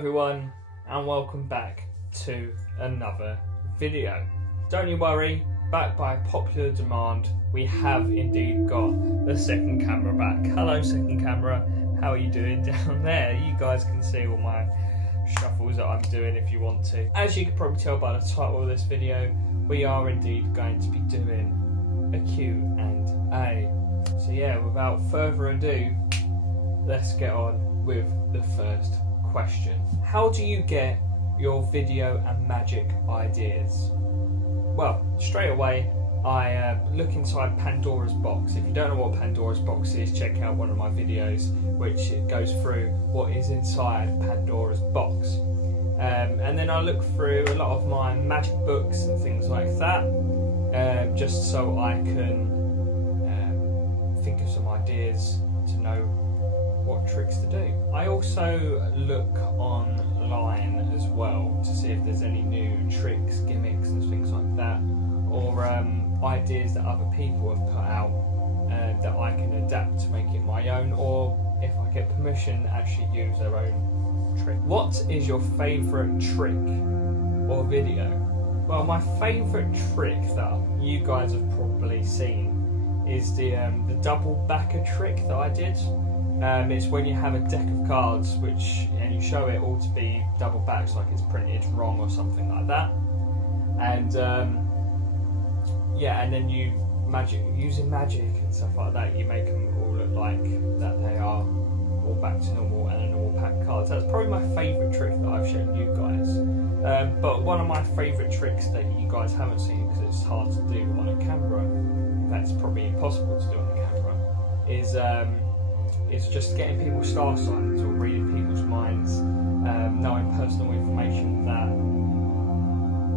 everyone, and welcome back to another video. Don't you worry, back by popular demand, we have indeed got the second camera back. Hello second camera, how are you doing down there? You guys can see all my shuffles that I'm doing if you want to. As you can probably tell by the title of this video, we are indeed going to be doing a Q&A. So yeah, without further ado, let's get on with the first question. How do you get your video and magic ideas? Well, straight away, I look inside Pandora's box. If you don't know what Pandora's box is, check out one of my videos which goes through what is inside Pandora's box. And then I look through a lot of my magic books and things like that, just so I can think of some ideas to know what tricks to do. I also look online as well to see if there's any new tricks, gimmicks and things like that, or ideas that other people have put out that I can adapt to make it my own, or if I get permission, actually use their own trick. What is your favourite trick or video? Well, my favourite trick that you guys have probably seen is the double backer trick that I did. It's when you have a deck of cards and you show it all to be double backs, like it's printed wrong or something like that, and and then you using magic and stuff like that, you make them all look like that they are all back to normal and a normal pack of cards. That's probably my favourite trick that I've shown you guys. But one of my favourite tricks that you guys haven't seen, because it's hard to do on a camera, in fact it's probably impossible to do on a camera, is just getting people's star signs or reading people's minds, knowing personal information that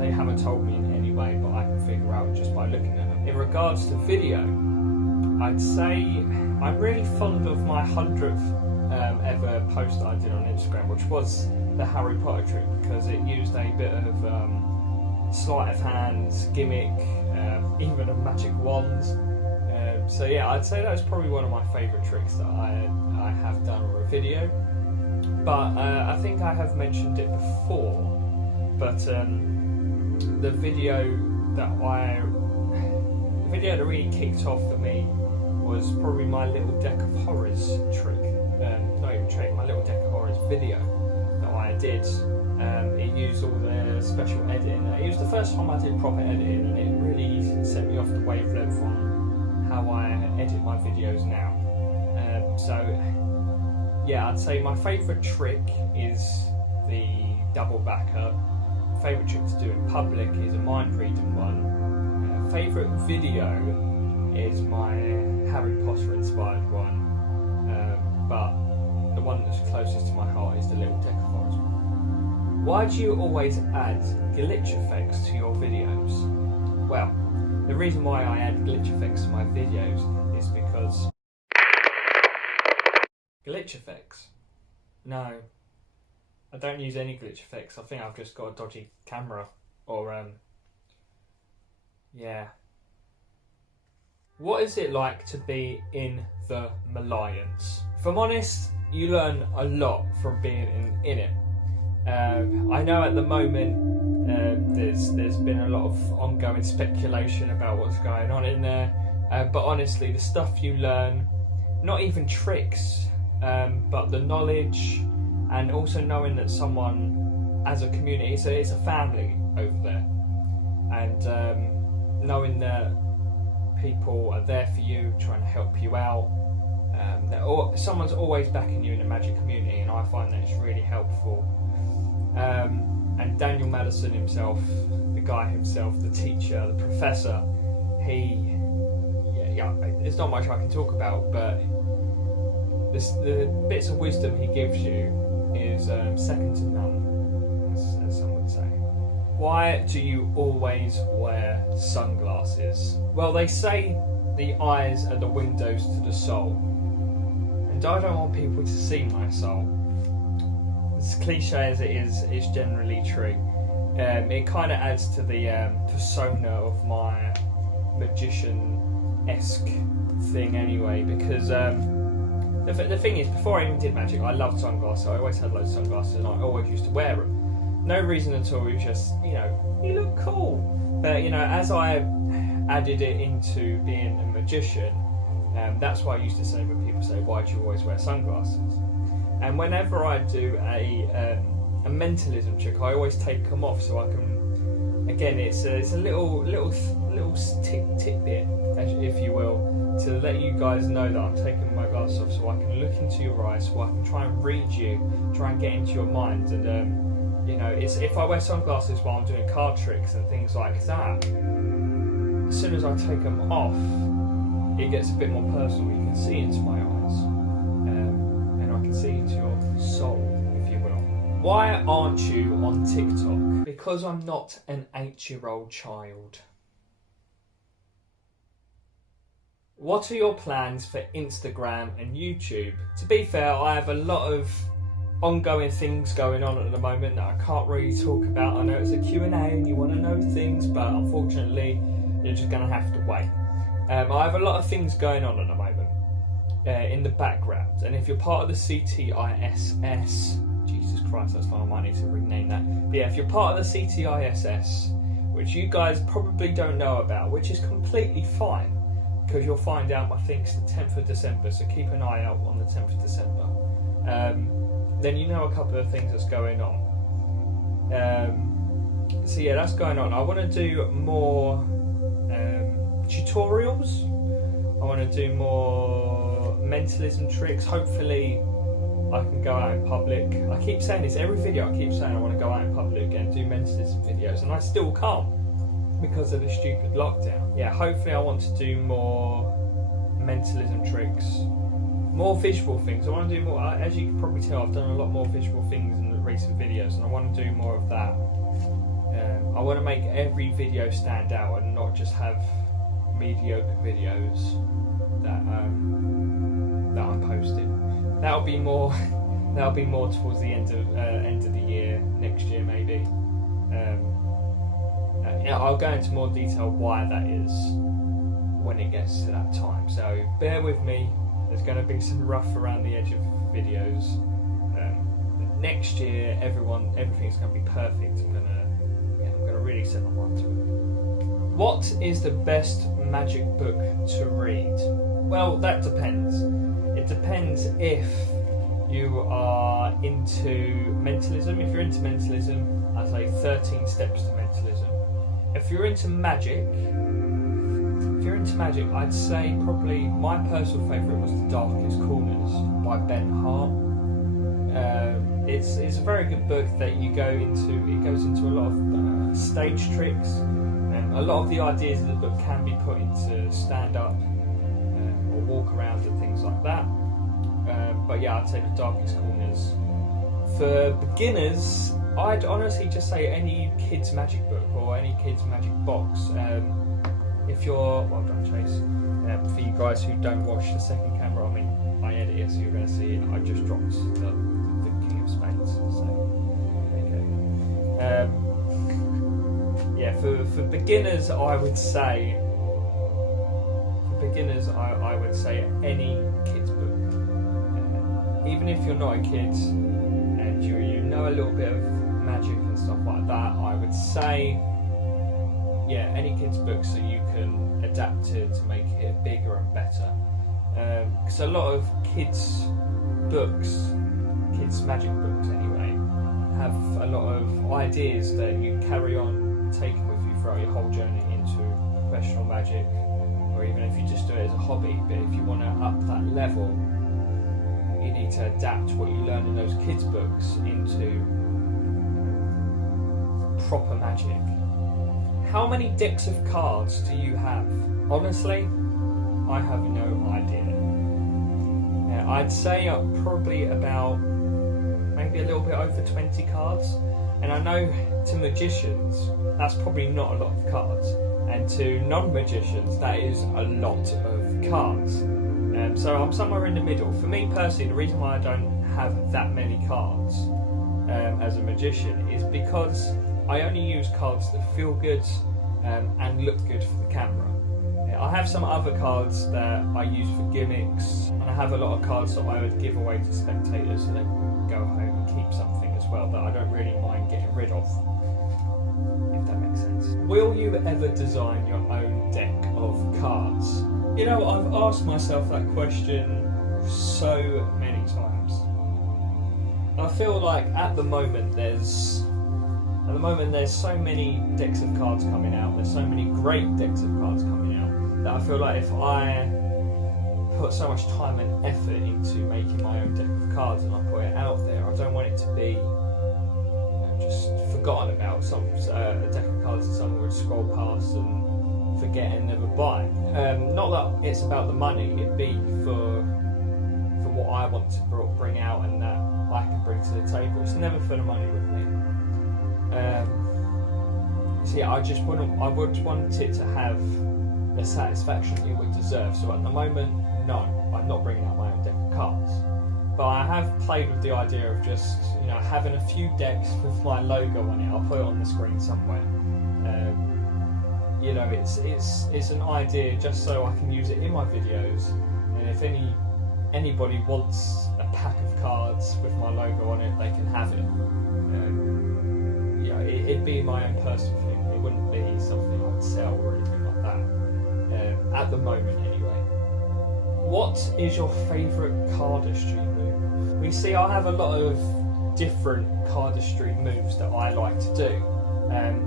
they haven't told me in any way, but I can figure out just by looking at them. In regards to video, I'd say I'm really fond of my 100th ever post that I did on Instagram, which was the Harry Potter trick, because it used a bit of sleight of hand, gimmick, even a magic wand. So yeah, I'd say that's probably one of my favourite tricks that I have done on a video. But I think I have mentioned it before, but the video that really kicked off for me was probably my little deck of horrors trick. Not even trick, my little deck of horrors video that I did. It used all the special editing. It was the first time I did proper editing, and it really set me off the wavelength on how I edit my videos now. So yeah, I'd say my favourite trick is the double backer. Favourite trick to do in public is a mind reading one. Favourite video is my Harry Potter inspired one, but the one that's closest to my heart is the little deck of horrors one. Why do you always add glitch effects to your videos? Well, the reason why I add glitch effects to my videos is because... Glitch effects? No. I don't use any glitch effects. I think I've just got a dodgy camera. Or, yeah. What is it like to be in the Malayans? If I'm honest, you learn a lot from being in it. I know at the moment there's been a lot of ongoing speculation about what's going on in there, but honestly the stuff you learn, not even tricks, but the knowledge, and also knowing that someone as a community, so it's a family over there, and knowing that people are there for you, trying to help you out, that someone's always backing you in the magic community, and I find that it's really helpful. And Daniel Madison himself, the guy himself, the teacher, the professor, there's not much I can talk about, but the bits of wisdom he gives you is second to none, as some would say. Why do you always wear sunglasses? Well, they say the eyes are the windows to the soul, and I don't want people to see my soul. As cliche as it is, it's generally true. It kind of adds to the persona of my magician-esque thing anyway, because The thing is, before I even did magic, I loved sunglasses. I always had loads of sunglasses, and I always used to wear them. No reason at all. It was just, you look cool. But as I added it into being a magician, that's why I used to say when people say, "Why do you always wear sunglasses?" And whenever I do a mentalism trick, I always take them off so I can. Again, it's a little tidbit, if you will, to let you guys know that I'm taking my glasses off, so I can look into your eyes, so I can try and read you, try and get into your mind. And it's if I wear sunglasses while I'm doing card tricks and things like that, as soon as I take them off, it gets a bit more personal. You can see into my eyes, and I can see into your soul, if you will. Why aren't you on TikTok? Because I'm not an 8-year-old child. What are your plans for Instagram and YouTube? To be fair, I have a lot of ongoing things going on at the moment that I can't really talk about. I know it's a Q&A and you want to know things, but unfortunately you're just going to have to wait. I have a lot of things going on at the moment in the background, and if you're part of the CTISS, Jesus Christ, that's why I might need to rename that. But yeah, if you're part of the CTISS, which you guys probably don't know about, which is completely fine, because you'll find out, I think it's the 10th of December, so keep an eye out on the 10th of December. Then you know a couple of things that's going on. So yeah, that's going on. I want to do more tutorials. I want to do more mentalism tricks. Hopefully I can go out in public. I keep saying this, every video I keep saying I want to go out in public and do mentalism videos, and I still can't because of the stupid lockdown. Yeah, hopefully I want to do more mentalism tricks, more visual things. I want to do more, as you can probably tell, I've done a lot more visual things in the recent videos, and I want to do more of that. I want to make every video stand out and not just have mediocre videos that I'm posting. That'll be more towards the end of the year, next year maybe. I'll go into more detail why that is when it gets to that time. So bear with me. There's going to be some rough around the edge of videos. But next year, everything's going to be perfect. I'm going to really set my mind to it. What is the best magic book to read? Well, that depends. It depends if you are into mentalism. If you're into mentalism, I'd say 13 Steps to Mentalism. If you're into magic, I'd say probably my personal favourite was The Darkest Corners by Ben Hart. It's a very good book that it goes into a lot of stage tricks. A lot of the ideas of the book can be put into stand-up or walk around and things like that. But yeah, I'd say The Darkest Corners. For beginners, I'd honestly just say any kids' magic book or any kids' magic box. If you're, well done Chase, for you guys who don't watch the second camera, I mean, I edit it so you're going to see it. I just dropped the King of Spades, so there you go. Yeah, for beginners, I would say, I would say any kids' book. Even if you're not a kid and you know a little bit of magic and stuff like that, I would say, yeah, any kids' book so you can adapt it to make it bigger and better. Because a lot of kids' books, kids' magic books anyway, have a lot of ideas that you carry on taking with you throughout your whole journey into professional magic, or even if you just do it as a hobby. But if you want to up that level, you need to adapt what you learn in those kids' books into proper magic. How many decks of cards do you have? Honestly, I have no idea. I'd say probably about maybe a little bit over 20 cards. And I know to magicians, that's probably not a lot of cards. And to non-magicians, that is a lot of cards. So I'm somewhere in the middle. For me personally, the reason why I don't have that many cards as a magician is because I only use cards that feel good and look good for the camera. I have some other cards that I use for gimmicks, and I have a lot of cards that I would give away to spectators so they can go home and keep something as well that I don't really mind getting rid of, if that makes sense. Will you ever design your own deck of cards? You know, I've asked myself that question so many times. I feel like at the moment there's so many decks of cards coming out, there's so many great decks of cards coming out, that I feel like if I put so much time and effort into making my own deck of cards and I put it out there, I don't want it to be just forgotten about, a deck of cards that someone would scroll past and forget and never buy. Not that it's about the money, it'd be for what I want to bring out and that I can bring to the table. It's never for the money with me. So yeah, I would want it to have the satisfaction it would deserve. So at the moment, no, I'm not bringing out my own deck of cards. But I have played with the idea of just, you know, having a few decks with my logo on it. I'll put it on the screen somewhere. You know, it's an idea just so I can use it in my videos, and if anybody wants a pack of cards with my logo on it, they can have it. You know, it'd be my own personal thing. It wouldn't be something I would sell or anything like that. At the moment, anyway. What is your favourite cardistry move? We see I have a lot of different cardistry moves that I like to do.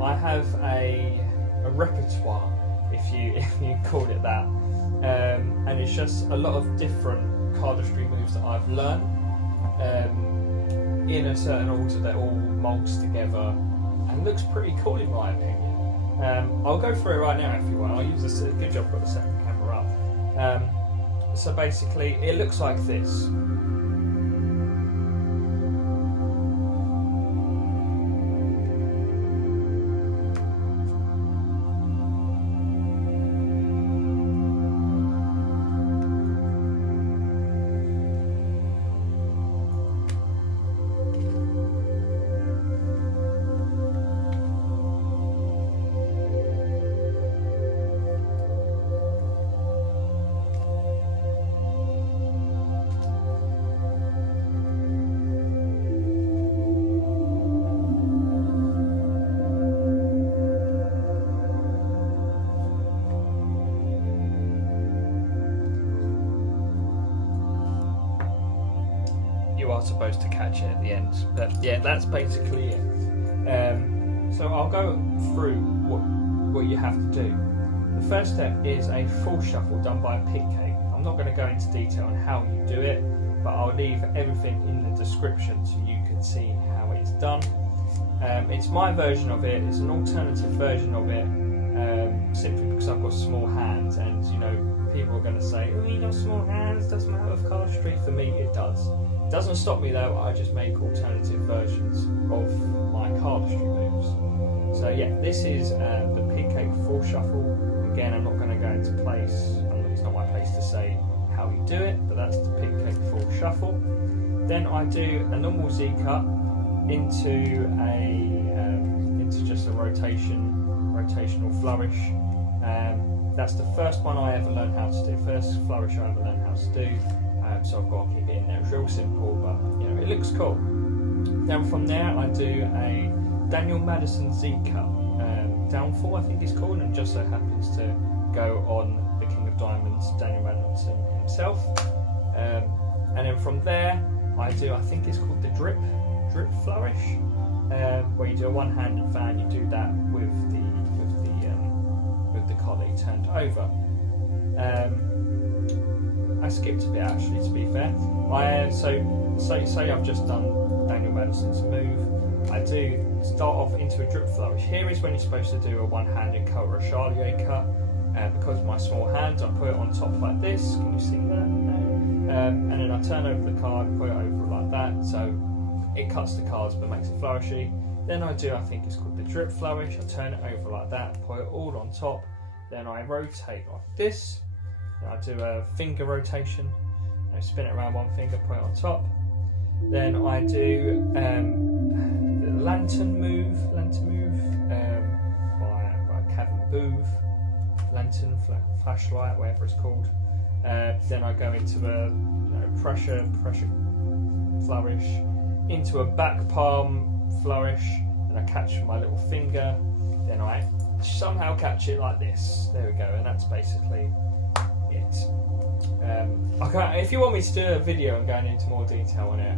I have a repertoire, if you call it that, and it's just a lot of different cardistry moves that I've learned in a certain order that all molds together and looks pretty cool in my opinion. I'll go through it right now if you want. I'll use this. Good job, got the second camera up. So basically, it looks like this. You are supposed to catch it at the end, but yeah, that's basically it. So I'll go through what you have to do. The first step is a full shuffle done by a pig cake. I'm not going to go into detail on how you do it, but I'll leave everything in the description so you can see how it's done. It's my version of it. It's an alternative version of it, simply because I've got small hands, and you know, people are going to say, "Oh, you got small hands, doesn't matter with cardistry." For me, it does. It doesn't stop me though. I just make alternative versions of my cardistry moves. So yeah, this is the pig cake full shuffle. Again, I'm not going to go into place. It's not my place to say how you do it, but that's the pig cake full shuffle. Then I do a normal Z cut into just a rotational flourish. That's the first one I ever learned how to do. First flourish I ever learned how to do. So I've got to keep it in there. It's real simple, but you know, it looks cool. Then from there I do a Daniel Madison Z cut, downfall I think it's called, and just so happens to go on the King of Diamonds, Daniel Madison himself. And then from there I do, I think it's called the drip flourish, where you do a one-handed fan. You do that with the collie turned over. I skipped a bit actually, to be fair. Say I've just done Daniel Madison's move. I do start off into a drip flourish. Here is when you're supposed to do a one-handed cut or a charlier cut. Because of my small hands, I put it on top like this. Can you see that? No. And then I turn over the card, put it over like that. So it cuts the cards but makes it flourishy. Then I do, I think it's called the drip flourish. I turn it over like that, put it all on top. Then I rotate like this. Then I do a finger rotation. I spin it around one finger, put it on top. Then I do the lantern move by Kevin Booth. lantern, flashlight, whatever it's called. Then I go into a pressure flourish, into a back palm flourish, and I catch my little finger. Then I somehow catch it like this. There we go, and that's basically it. If you want me to do a video and going into more detail on it,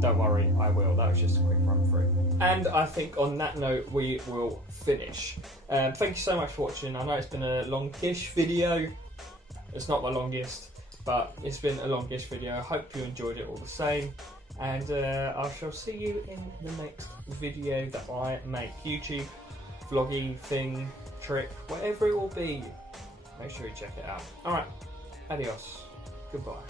don't worry, I will. That was just a quick run through. And I think on that note, we will finish. Thank you so much for watching. I know it's been a longish video. It's not my longest, but it's been a longish video. I hope you enjoyed it all the same. And I shall see you in the next video that I make. YouTube, vloggy thing, trick, whatever it will be. Make sure you check it out. Alright, adios. Goodbye.